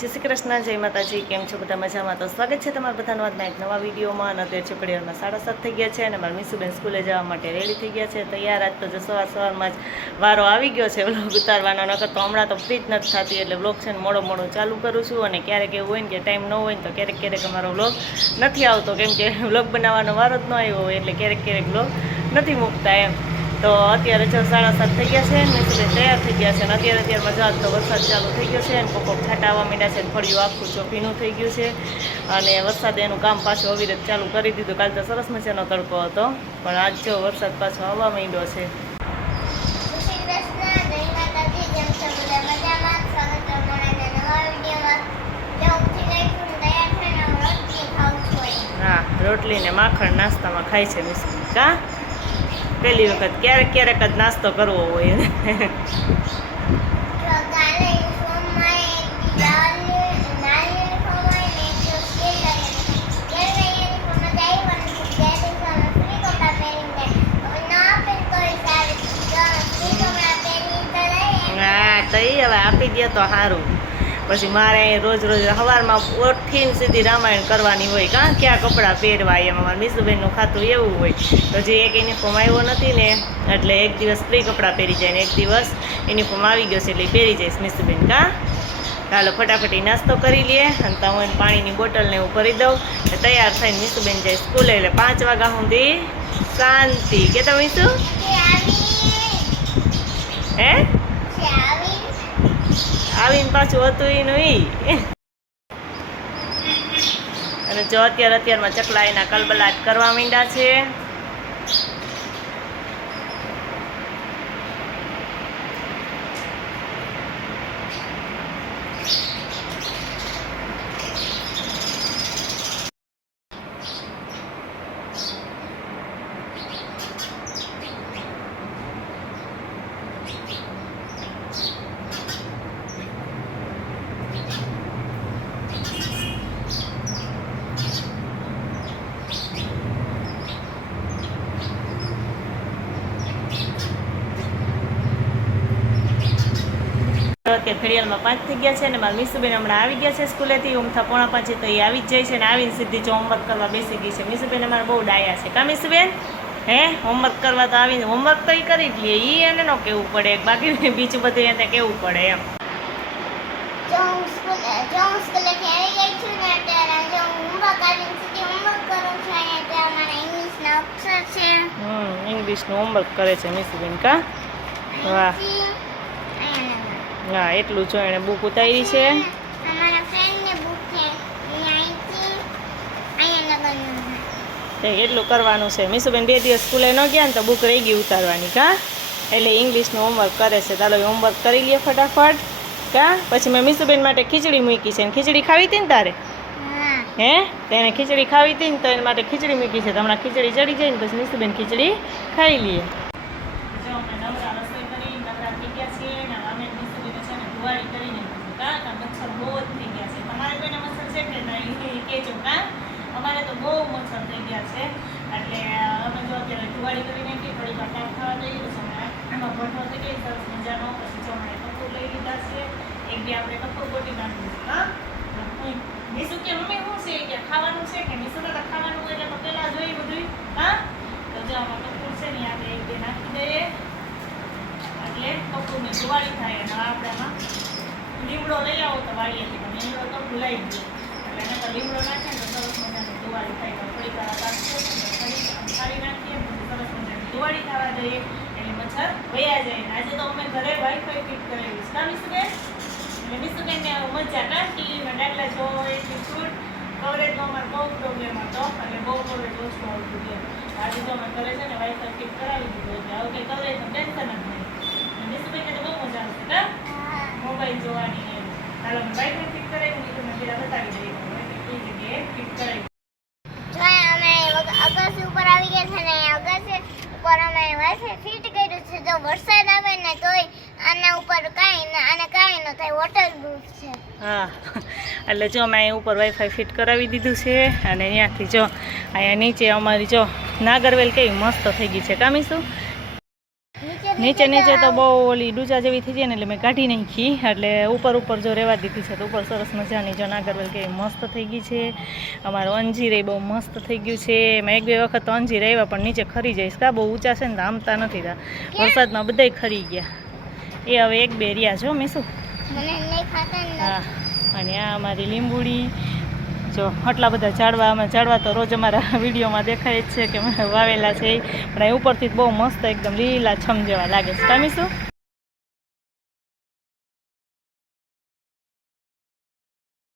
જય શ્રી કૃષ્ણ, જય માતાજી, કેમ છો બધા મજામાં? તો સ્વાગત છે તમારા બધાનું આજના એક નવા વિડીયોમાં. અને અત્યારે છોકરીઓના સાડા સાત થઈ ગયા છે અને મારા મીસુબેન સ્કૂલે જવા માટે રેડી થઈ ગયા છે. તૈયાર આજ તો જો સવાર સવારમાં જ વારો આવી ગયો છે વ્લોગ ઉતારવાનો. નકર તો હમણાં તો ફ્રી જ નથી થતી એટલે વ્લોગ છે ને મોડો મોડો ચાલુ કરું છું. અને ક્યારેક એવું હોય ને કે ટાઈમ ન હોય ને તો ક્યારેક ક્યારેક અમારો વ્લોગ નથી આવતો. કેમ કે વ્લોગ બનાવવાનો વારો જ ન આવ્યો હોય એટલે ક્યારેક ક્યારેક વ્લોગ નથી મૂકતા એમ. તો અત્યારે જો સાડા સાત થઈ ગયા છે સુધી તૈયાર થઈ ગયા છે. અને અત્યારે અત્યારમાં જાત તો વરસાદ ચાલુ થઈ ગયો છે અને કોક કોક છાંટા આવવા માંડ્યા છે ફળિયું આખું જો ભીનું થઈ ગયું છે. અને વરસાદે એનું કામ પાછું અવિરત ચાલુ કરી દીધું. કાલ તો સરસ મજાનો તડકો હતો, પણ આજ જો વરસાદ પાછો આવવા માંડ્યો છે. હા રોટલી ને માખણ નાસ્તામાં ખાય છે મિસ કા? પહેલી વખત ક્યારેક ક્યારેક જ નાસ્તો કરવો હોય. તો એ હવે આપી દે તો સારું પછી મારે રોજ રોજ સવારમાં ઉઠીને સીધી રામાયણ કરવાની હોય કાં ક્યાં કપડાં પહેરવા એમ. અમારા મીસુબેનનું ખાતું એવું હોય. તો જે એક યુનિફોર્મ આવ્યો નથી ને એટલે એક દિવસ ફ્રી કપડાં પહેરી જાય ને એક દિવસ યુનિફોર્મ આવી ગયો છે એટલે પહેરી જઈશ મીસુબેન. કાં? ચાલો ફટાફટ નાસ્તો કરી લઈએ અને તો એને પાણીની બોટલને એવું ભરી દઉં. તૈયાર થઈને મીસુબેન જાય સ્કૂલે એટલે પાંચ વાગ્યા સુધી શાંતિ. કે તમે શું હે? આવીને પાછું હતું એનું ઈ અને જો અત્યારે અત્યારમાં ચકલા એના કલબલાટ કરવા માંડ્યા છે. અત્યારે ઘડિયાળમાં પાંચ થઈ ગયા છે અને મારા મીસુબેન હમણાં આવી ગયા છે સ્કૂલેથી ઊમથા પોણા પાંચે તો એ આવી જ જાય છે અને આવીને સીધી જો હોમવર્ક કરવા બેસી ગઈ છે. મીસુબેન અમારે બહુ ડાયા છે. કા મીસુબેન? હે? હોમવર્ક કરવા તો આવીને હોમવર્ક તો એ કરી જ લે. એ એને ન કેવું પડે. બાકી બીજું બધું એને કેવું પડે એમ. ઇંગ્લિશના હોમવર્ક કરે છે મીસુબેન કા? વાહ. હા એટલું જો એણે બુક ઉતારી છે. એટલું કરવાનું છે. મીસુબેન બે દિવસ સ્કૂલે ન ગયા ને તો બુક રહી ગઈ ઉતારવાની કા? એટલે ઇંગ્લિશનું હોમવર્ક કરે છે. ચાલો હોમવર્ક કરી લઈએ ફટાફટ કા? પછી મેં મીસુબેન માટે ખીચડી મૂકી છે. ને ખીચડી ખાવી હતી ને તારે? હે. તેને ખીચડી ખાવી હતી ને તો એના માટે ખીચડી મૂકી છે. તો હમણાં ખીચડી ચડી જાય ને પછી મીસુબેન ખીચડી ખાઈ લઈએ જો અમે નવરા રસોઈ કરી નવરા થઈ ગયા છીએ ને અમે ને કરીને કા કા મચ્છર બહુ જ થઈ ગયા છે. તમારે કોઈને મચ્છર છે કે નહીં? કહેજો, કા. અમારે તો બહુ મચ્છર થઈ ગયા છે. એટલે અમે જો અત્યારે ધુવાળી કરી નાખી થોડી વાર ટાઈમ થવા જઈએ, તો એમાં ભઠો થઈ ગઈ સરસ મજાનો, પછી જો અમે કપૂર લઈ લીધા છે. એક બે આપણે કપૂર ગોટી નાખીશું હા. મીસુ કે, મમ્મી, શું છે? કે ખાવાનું છે કે મીસુ તો ખાવાનું એટલે તો પેલા જોઈ બધું હા. તો જો આમાં કપૂર છે ને આપણે એક બે નાખી દઈએ. એટલે કપૂરની દિવાળી થાય અને આપણે આમાં લીમડો આવો તો લીમડો ભૂલાઈ ગયો. એટલે એને તો લીમડો નાખીએ ને તો સરસ મજાની ધુવાડી થાય. તો થોડીક વાર ફરી નાખીએ સરસ મજાની ધુવાડી થવા જઈએ એટલે મચ્છર વયા જાય. આજે તો અમે ઘરે વાઈફાઈ ફિટ કરેલું કા મીસુબેન એટલે મીસુબેનને મજા કા ટીવીમાં દાખલા જોવો એટલી છૂટ કવરેજનો અમારે બહુ પ્રોબ્લેમ હતો. એટલે બહુ કવરેજ ઓછું આવતું છે આજે તો અમે ઘરે છે ને વાઈફાઈ ફિટ કરાવી દીધું એટલે હવે કંઈ કવરેજનું ટેન્શન જ નહીં. મીસુબેનને તો બહુ મજા આવશે કા? મોબાઈલ જોવાની. ને એમ. ચાલો મેં વાઈફાઈ ફિટ કરાવી દીધું મેં પેલા બતાવી દઈએ કઈ જગ્યાએ ફિટ કરાવી જો અમે અગાસી ઉપર આવી ગયા છે ને અહીંયા અગાસી ઉપર અમે વાઈફાઈ ફિટ કર્યું છે. જો વરસાદ આવે ને તોય આના ઉપર કાંઈ ન આને કાંઈ ન થાય વોટરપ્રૂફ છે. હા એટલે જો મેં અહીં ઉપર વાઈફાઈ ફિટ કરાવી દીધું છે અને અહીંયાથી જો અહીંયા નીચે અમારી જો નાગરવેલ કેવી મસ્ત થઈ ગઈ છે. કામીશું નીચે નીચે તો બહુ ઓલી ડૂચા જેવી થઈ જાય ને એટલે મેં કાઢી નાખી. એટલે ઉપર ઉપર જો રહેવા દીધી છે તો ઉપર સરસ મજાની જો નાગરવેલ કે મસ્ત થઈ ગઈ છે. અમારું અંજીર એ બહુ મસ્ત થઈ ગયું છે. મેં એક બે વખત તો અંજીર આવ્યા પણ નીચે ખરી જઈશ. કા બહુ ઊંચા છે ને તો આમતા નથી તા વરસાદમાં બધાય ખરી ગયા. એ હવે એક બે રહ્યા છો ને. હા. અને આ અમારી લીંબુડી જો, આટલા બધા ઝાડવા અમે ઝાડવા તો રોજ અમારા વિડીયોમાં દેખાય જ છે કે વાવેલા છે. પણ એ ઉપરથી બહુ મસ્ત, એકદમ લીલા છમ જેવા લાગે છે કામી શું